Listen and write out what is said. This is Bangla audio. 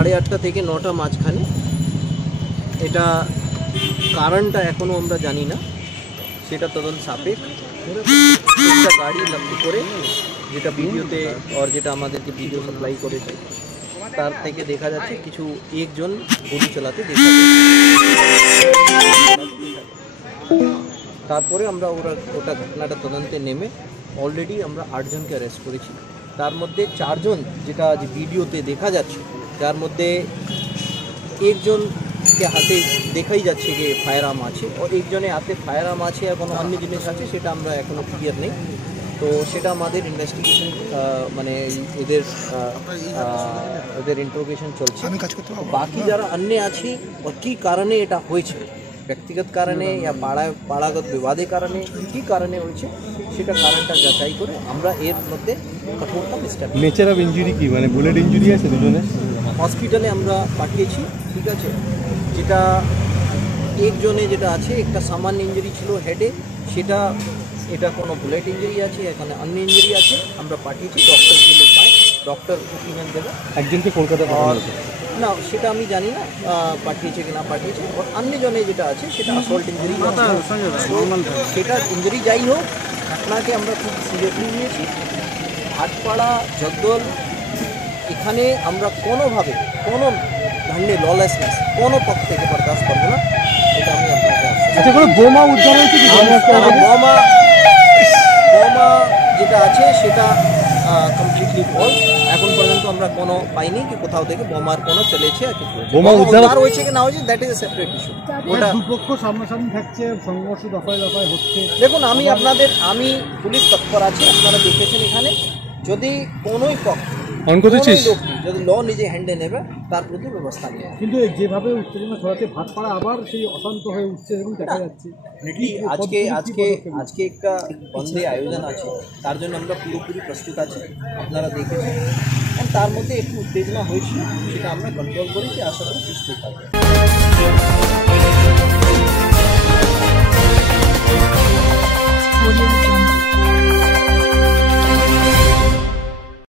8:30 থেকে 9টা মাঝখানে। এটা কারণটা এখনও আমরা জানি না, সেটা তদন্ত সাপেক্ষ। একটা গাড়ি লক্ষ্য করে যেটা ভিডিওতে আর যেটা আমাদেরকে ভিডিও সাপ্লাই করেছে তার থেকে দেখা যাচ্ছে কিছু একজন গুলি চালাতে দেখা যাচ্ছে। তারপরে আমরা ওটা ঘটনাটা তদন্তে নেমে অলরেডি আমরা 8 জনকে অ্যারেস্ট করেছি। তার মধ্যে 4 জন যেটা ভিডিওতে দেখা যাচ্ছে, যার মধ্যে একজনকে হাতে দেখাই যাচ্ছে যে ফায়ার আর্ম আছে, আর একজনের হাতে ফায়ার আর্ম আছে আর কোনো অন্য জিনিস আছে সেটা আমরা এখনও ক্লিয়ার নেই। তো সেটা আমাদের ইনভেস্টিগেশন মানে এদের ইন্টারোগেশন চলছে। বাকি যারা অন্য আছে ও কী কারণে এটা হয়েছে, ব্যক্তিগত কারণে या পাড়াগত বিবাদের কারণে কী কারণে হয়েছে সেটা কারণটা যাচাই করে আমরা এর মধ্যে কঠোরতম স্টেপ। নেচার অফ ইনজুরি কি, মানে বুলেট ইনজুরি আছে দুজনে? হসপিটালে আমরা পাঠিয়েছি, ঠিক আছে। যেটা একজনে যেটা আছে একটা সামান্য ইঞ্জুরি ছিল হেডে, সেটা এটা কোনো বুলেট ইঞ্জুরি আছে, এখানে অন্য ইঞ্জুরি আছে, আমরা পাঠিয়েছি ডক্টরকে পাই, ডক্টর ওপিনিয়ন দেবে। একজনকে কলকাতা না সেটা আমি জানি না পাঠিয়েছে কি না পাঠিয়েছে। আর অন্য জনে যেটা আছে সেটা আসল্ট ইঞ্জুরি, সেটা ইঞ্জুরি যাই হোক ঘটনাকে আমরা খুব সিরিয়াসলি নিয়েছি। ভাটপাড়া জগদল এখানে আমরা কোনোভাবে কোনো ধরনের ললেসনেস কোনো পক্ষ থেকে বরদাস্ত করবো না, এটা আমি আপনাকে। আচ্ছা, কোনো বোমা উদ্ধার হয়েছে কি? বোমা যেটা আছে সেটা কমপ্লিটলি ফলস। এখন পর্যন্ত আমরা কোনো পাইনি কি কোথাও থেকে বোমার কোনো চলেছে আর কিছু। বোমা উদ্ধার হয়েছে কি না হয়েছে that is a separate issue. ওটা দুপক্ষ সামনাসামনি থাকছে, সংঘর্ষ দফায় দফায় হচ্ছে। দেখুন আমি পুলিশ তৎপর আছে, আপনারা দেখেছেন এখানে। যদি কোনোই পক্ষ যদি ল নিজে হ্যান্ডে নেবে তার প্রতি ব্যবস্থা নেবে। কিন্তু যেভাবে উত্তেজনা ছড়াচ্ছে ভাটপাড়া আবার সেই অশান্ত হয়ে উঠছে এরকম দেখা যাচ্ছে। আজকে একটা বন্ধে আয়োজন আছে, তার জন্য আমরা পুরোপুরি প্রস্তুত আছি, আপনারা দেখেছেন। তার মধ্যে একটু উত্তেজনা হয়েছিল, সেটা আমরা কন্ট্রোল করেছি, আশা করি সুস্থ থাকবে।